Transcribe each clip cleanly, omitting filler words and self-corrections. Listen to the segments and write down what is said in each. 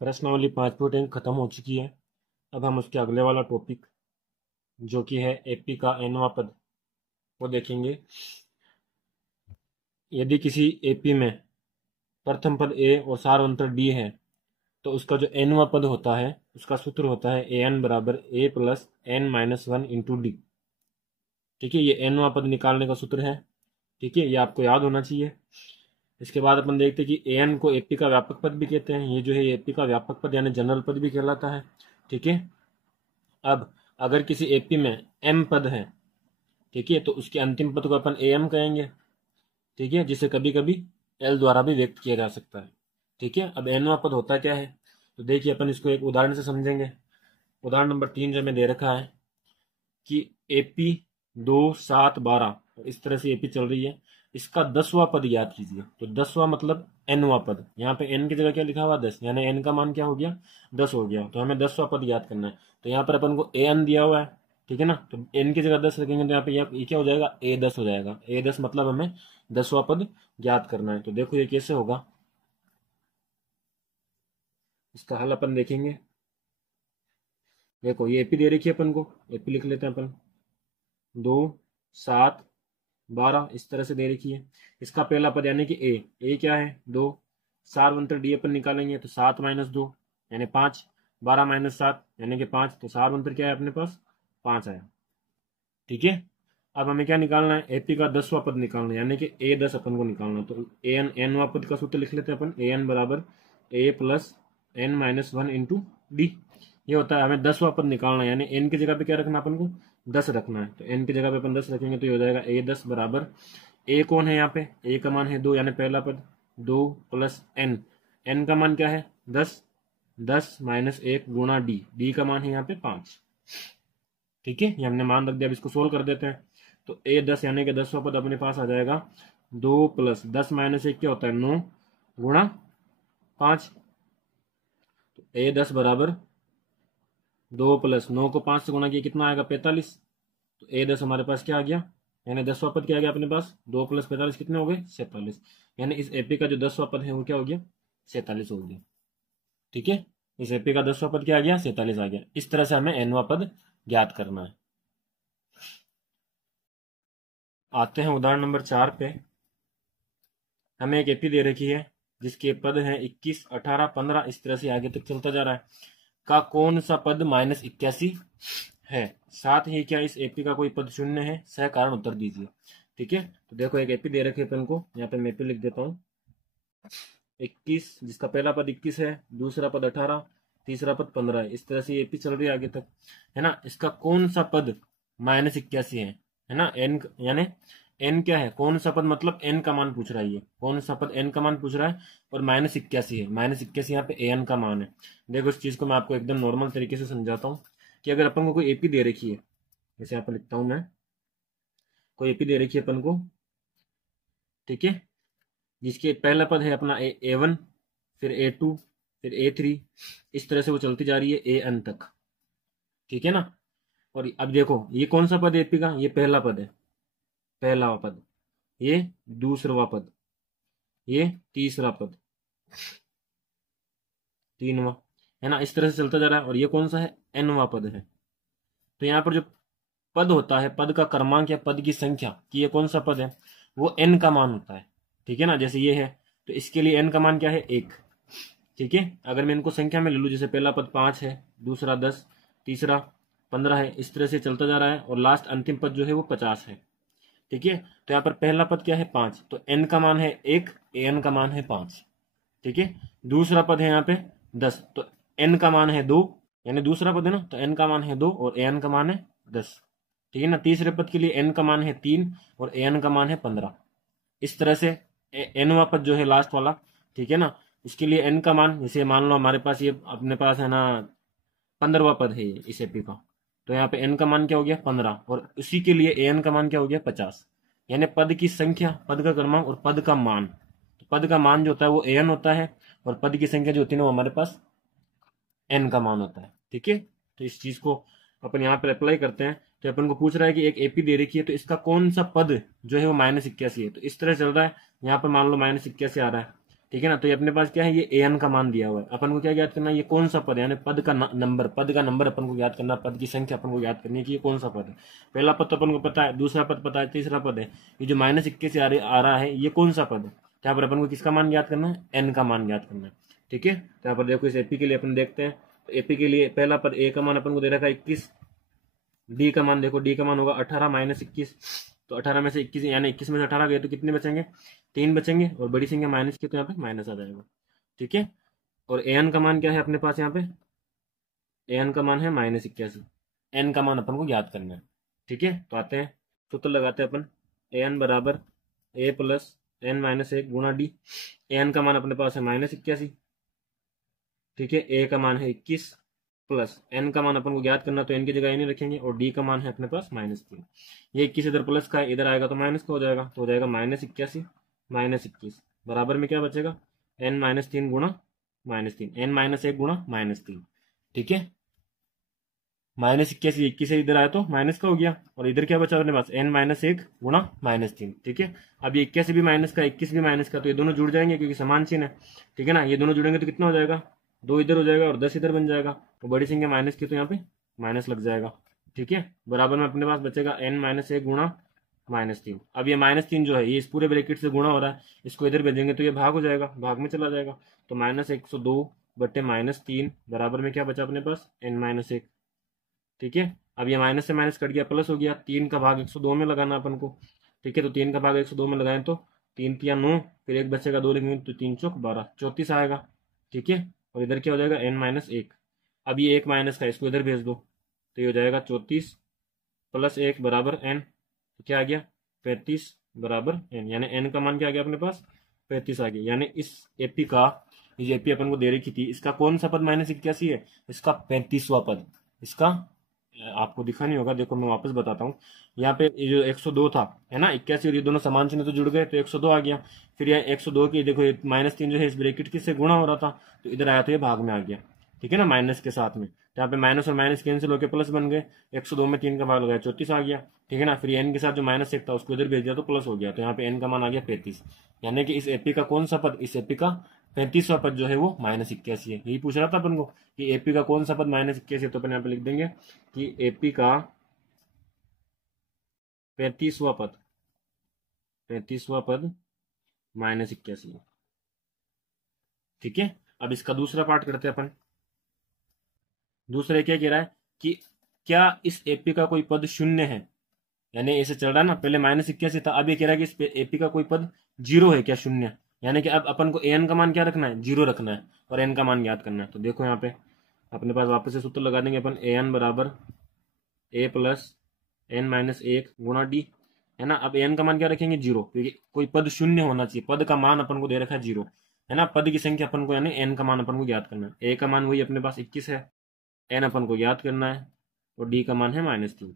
प्रश्नावली 5.1 खत्म हो चुकी है। अब हम उसके अगले वाला टॉपिक जो कि है एपी का nवां पद वो देखेंगे। यदि किसी एपी में प्रथम पद ए और सारवंतर डी है तो उसका जो nवां पद होता है उसका सूत्र होता है an बराबर a plus n minus one into D. ठीक है, ये nवां पद निकालने का सूत्र है। ठीक है, ये आपको याद होना चाहिए। इसके बाद अपन देखते हैं कि an को एपी का व्यापक पद भी कहते हैं। ये जो है एपी का व्यापक पद यानी जनरल पद भी कहलाता है। ठीक है, अब अगर किसी एपी में m पद है, ठीक है, तो उसके अंतिम पद को अपन am कहेंगे। ठीक है, जिसे कभी कभी l द्वारा भी व्यक्त किया जा सकता है। ठीक है, अब nवां पद होता क्या है तो देखिए अपन इसको एक उदाहरण से समझेंगे। उदाहरण नंबर 3 जो में दे रखा है कि एपी 2, 7, 12 इस तरह से एपी चल रही है। इसका 10वां पद याद कीजिए। तो 10वां मतलब nवां पद। यहाँ पे n की जगह क्या लिखा हुआ 10, यानी n का मान क्या हो गया 10 हो गया। तो हमें 10वां पद याद करना है। तो यहाँ पर अपन को an दिया हुआ है, ठीक है ना, तो n की जगह 10 रखेंगे तो यहाँ पे ये क्या हो जाएगा a10 हो जाएगा। a10 मतलब हमें 10वां पद याद करना है। तो देखो ये कैसे होगा, इसका हल अपन देखेंगे। देखो ये एपी दे रखी है अपन को, एपी लिख लेते हैं अपन। 2, 7, 12 इस तरह से दे रखी है। इसका पहला पद यानी कि ए क्या है 2। सारवंतर डी अपन निकालेंगे तो 7 - 2 यानी 5। 12 - 7 यानी कि 5। तो सारवंतर क्या है अपने पास 5 आया। ठीक है, अब हमें क्या निकालना है एपी का 10वां पद निकालना है, यानी कि a10 अपन को निकालना है। तो nवां पद का सूत्र लिख लेते हैं अपन। an बराबर a plus n minus one into D. ये होता है हमें 10वां पद निकालना है, यानी n की जगह पे क्या रखना है अपन को 10 रखना है। तो n की जगह पे अपन 10 रखेंगे तो ये हो जाएगा a10 बराबर a कौन है यहाँ पे a का मान है 2 यानी पहला पद 2 प्लस n का मान क्या है 10। 10 माइनस 1 गुणा डी का मान है यहाँ पे 5। ठीक है, ये हमने मान रख दिया। अब इसको सोल्व कर देते हैं। तो a10 यानी कि 10वां पद अपने पास आ जाएगा 2 प्लस 10 माइनस 1 क्या होता है 9 गुणा 5। तो a10 बराबर 2 प्लस 9 को 5 से गुणा किया कितना आएगा 45। तो a10 हमारे पास क्या आ गया, यानी 10वां पद क्या आ गया अपने पास 2 प्लस 45 कितने हो गए 47। यानी इस एपी का जो 10वां पद है वो क्या हो गया 47 हो गया। ठीक है, इस एपी का 10वां पद क्या आ गया 47 आ गया। इस तरह से हमें nवां पद ज्ञात करना है। आते हैं उदाहरण नंबर 4 पे। हमें एक एपी दे रखी है जिसके पद हैं 21, 18, 15 इस तरह से आगे तक चलता जा रहा है। का कौन सा पद -81 है। साथ ही क्या इस एपी का कोई पद शून्य है, सह कारण उत्तर दीजिए। ठीक है, तो देखो एक एपी दे रखी है अपन को, यहाँ पे मैं एपी लिख देता हूँ। 21 जिसका पहला पद 21 है, दूसरा पद 18, तीसरा पद 15 है। इस तरह से एपी चल रही है आगे तक, है ना। इसका कौन सा पद -81 है ना। एन यानी एन क्या है कौन सा पद मतलब एन का मान पूछ रहा है। ये कौन सा पद एन का मान पूछ रहा है और -81 है। -81 यहाँ पे एन का मान है। देखो इस चीज को मैं आपको एकदम नॉर्मल तरीके से समझाता हूँ कि अगर अपन को कोई एपी दे रखी है, जैसे यहाँ पर लिखता हूँ मैं, कोई एपी दे रखी है अपन को, ठीक है, जिसके पहला पद है अपना A1, फिर A2, फिर A3 इस तरह से वो चलती जा रही है AN तक। ठीक है ना। और अब देखो ये कौन सा पद है एपी का, ये पहला पद है, पहला पद, ये दूसरा पद, ये तीसरा पद, तीनवा, है ना। इस तरह से चलता जा रहा है। और ये कौन सा है nवां पद है। तो यहाँ पर जो पद होता है, पद का क्रमांक या पद की संख्या कि ये कौन सा पद है वो n का मान होता है। ठीक है ना, जैसे ये है तो इसके लिए n का मान क्या है 1। ठीक है, अगर मैं इनको संख्या में ले लूँ, जैसे पहला पद 5 है, दूसरा 10, तीसरा 15 है, इस तरह से चलता जा रहा है। और लास्ट अंतिम पद जो है वो 50 है। ठीक है, तो यहाँ पर पहला पद क्या है 5, तो n का मान है 1, an का मान है 5। ठीक है, दूसरा पद है यहाँ पे 10, तो n का मान है 2, यानी दूसरा पद है ना, तो n का मान है 2 और an का मान है 10। ठीक है ना, तीसरे पद के लिए n का मान है 3 और an का मान है 15। इस तरह से nवां पद जो है लास्ट वाला, ठीक है ना, इसके लिए n का मान, जैसे मान लो हमारे पास ये अपने पास है ना 15वां पद है इस एपी का, तो यहाँ पे n का मान क्या हो गया 15 और उसी के लिए an का मान क्या हो गया 50। यानी पद की संख्या, पद का क्रमांक और पद का मान। तो पद का मान जो होता है वो an होता है और पद की संख्या जो होती है ना वो हमारे पास n का मान होता है। ठीक है, तो इस चीज को अपन यहाँ पर अप्लाई करते हैं। तो अपन को पूछ रहा है कि एक एपी दे रखी है तो इसका कौन सा पद जो है वो -81 है। तो इस तरह चल रहा है, यहाँ पर मान लो -81 आ रहा है, ठीक है ना। तो ये अपने पास क्या है, ये an का मान दिया हुआ है। अपन को क्या याद करना है, ये कौन सा पद है, यानी पद का नंबर, पद का नंबर अपन को याद करना, पद की संख्या अपन को याद करनी है कि ये कौन सा पद है। पहला पद तो अपन को पता है, दूसरा पद पता है, तीसरा पद है। ये जो -21 आ रहा है, ये कौन सा पद है। यहाँ पर अपन को किसका मान याद करना है, n का मान याद करना है। ठीक है, तो यहाँ पर देखो इस एपी के लिए अपन देखते हैं। तो एपी के लिए पहला पद a का मान अपन को दे रखा है 21, डी का मान देखो, डी का मान होगा 18 - 21। तो 18 में से 21 यानी 21 में से 18 गए तो कितने बचेंगे, 3 बचेंगे, और बड़ी संख्या माइनस की तो यहाँ पे माइनस आ जाएगा। ठीक है, और an का मान क्या है अपने पास, यहाँ पे an का मान है -81, n का मान अपन को याद करना है। ठीक है, तो आते हैं सूत्र लगाते हैं अपन, an बराबर a प्लस n - 1 गुणा डी। an का मान अपने पास है -81, ठीक है, a का मान है 21 प्लस n का मान अपन को याद करना, तो n की जगह n ही रखेंगे, और d का मान है अपने पास -3। ये 21 इधर प्लस का है, इधर आएगा तो माइनस का हो जाएगा, तो हो जाएगा -81 -21 बराबर में क्या बचेगा, n - 3 गुणा -3, n - 1 गुणा -3। ठीक है, -81 21 से इधर आया तो माइनस का हो गया, और इधर क्या बचा अपने पास, n - 1 गुणा -3। ठीक है, अब ये 81 भी माइनस का, 21 भी माइनस का, तो ये दोनों जुड़ जाएंगे क्योंकि समान चिन्ह है। ठीक है ना, ये दोनों जुड़ेंगे तो कितना हो जाएगा, 2 इधर हो जाएगा और 10 इधर बन जाएगा, तो बड़ी संख्या माइनस की तो यहाँ पे माइनस लग जाएगा। ठीक है, बराबर में अपने पास बचेगा n - 1 गुणा -3। अब ये -3 जो है ये इस पूरे ब्रैकेट से गुणा हो रहा है, इसको इधर भेजेंगे तो ये भाग हो जाएगा, भाग में चला जाएगा, तो -102 बटे -3 बराबर में क्या बचा अपने पास, n - 1। ठीक है, अब ये माइनस से माइनस कट गया, प्लस हो गया, 3 का भाग 102 में लगाना अपन को। ठीक है, तो 3 का भाग 102 में लगाएं तो 3 × 9, फिर एक बचेगा 2 लिखेंगे तो 3 चौक 12, 34 आएगा। ठीक है, और इधर क्या हो जाएगा, n - 1। अब ये 1 माइनस का, इसको इधर भेज दो, तो ये हो जाएगा 34 प्लस 1 बराबर n, तो क्या आ गया 35 बराबर n, यानी n का मान क्या आ गया अपने पास, 35 आ गया। यानी इस एपी का, ये एपी अपन को दे रखी थी, इसका कौन सा पद -81 है, इसका 35वां पद। इसका आपको दिखा नहीं होगा, देखो मैं वापस बताता हूँ। यहाँ पे ये जो 102 था है ना, 81 और ये दोनों समान चिन्ह तो जुड़ गए तो 102 आ गया। फिर ये 102 की देखो -3 जो है इस ब्रैकेट किससे गुणा हो रहा था, तो इधर आया तो ये भाग में आ गया। ठीक है ना, माइनस के साथ में, तो यहाँ पे माइनस और माइनस कैंसिल होकर प्लस बन गए, 102 में 3 का भाग लगाया 34 आ गया। ठीक है ना, फिर एन के साथ जो -1 था उसको इधर भेज दिया तो प्लस हो गया, तो यहाँ पे एन का मान आ गया 35। यानी कि इस एपी का कौन सा पद, इस एपी का 35वां पद जो है वो -81 है। यही पूछ रहा था अपन को कि एपी का कौन सा पद -81 है, तो अपन यहाँ पे लिख देंगे कि एपी का 35वां पद, 35वां पद -81 है। ठीक है, अब इसका दूसरा पार्ट करते हैं अपन। दूसरा क्या कह रहा है कि क्या इस एपी का कोई पद शून्य है, यानी ऐसे चल रहा है ना, पहले -81 था, अब ये कह रहा है कि इस एपी का कोई पद 0 है क्या, शून्य। यानी कि अब अपन को एन का मान क्या रखना है, 0 रखना है, और एन का मान याद करना है। तो देखो यहाँ पे अपने पास वापस से सूत्र लगा देंगे अपन, एन बराबर a प्लस n - 1 गुणा डी, है ना। अब एन का मान क्या रखेंगे, 0, क्योंकि कोई पद शून्य होना चाहिए, पद का मान अपन को दे रखा है 0, है ना। पद की संख्या अपन को यानी एन का मान अपन को याद करना है। a का मान वही अपने पास 21 है, n अपन को याद करना है, और d का मान है -3।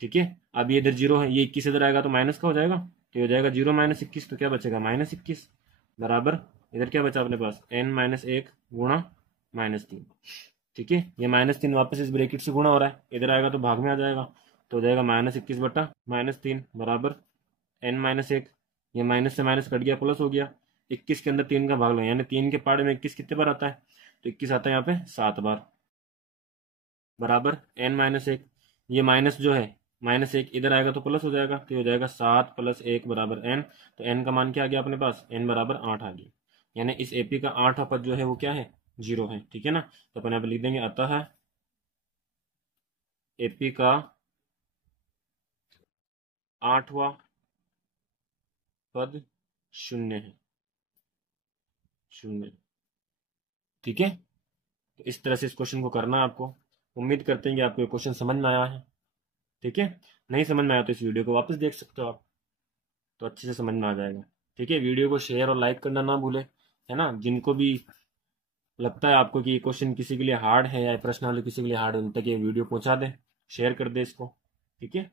ठीक है, अब ये इधर 0 है, ये 21 इधर आएगा तो माइनस का हो जाएगा, तो हो जाएगा 0 - 21, तो क्या बचेगा -21 बराबर, इधर क्या बचा अपने पास, n - 1 गुणा -3। ठीक है, ये -3 वापस इस ब्रैकेट से गुणा हो रहा है, इधर आएगा तो भाग में आ जाएगा, तो हो जाएगा -21 बटा -3 बराबर n - 1। ये माइनस से माइनस कट गया, प्लस हो गया, 21 के अंदर 3 का भाग लो, यानी 3 के पाड़े में 21 कितने बार आता है, तो 21 आता है यहाँ पे 7 बार बराबर n - 1। ये माइनस जो है -1 इधर आएगा तो प्लस हो जाएगा, तो हो जाएगा 7 + 1 बराबर n। तो n का मान क्या आ गया अपने पास, n बराबर 8 आ गया। यानी इस एपी का 8वां पद जो है वो क्या है, 0 है। ठीक है ना, तो अपन यहाँ पे लिख देंगे, अतः एपी का 8वां पद शून्य है, शून्य। ठीक है, तो इस तरह से इस क्वेश्चन को करना है आपको। उम्मीद करते हैं कि आपको ये क्वेश्चन समझ में आया है। ठीक है, नहीं समझ में आया तो इस वीडियो को वापस देख सकते हो आप, तो अच्छे से समझ में आ जाएगा। ठीक है, वीडियो को शेयर और लाइक करना ना भूले, है ना। जिनको भी लगता है आपको कि ये क्वेश्चन किसी के लिए हार्ड है या प्रश्न वाले किसी के लिए हार्ड है, उन तक ये वीडियो पहुंचा दें, शेयर कर दे इसको। ठीक है।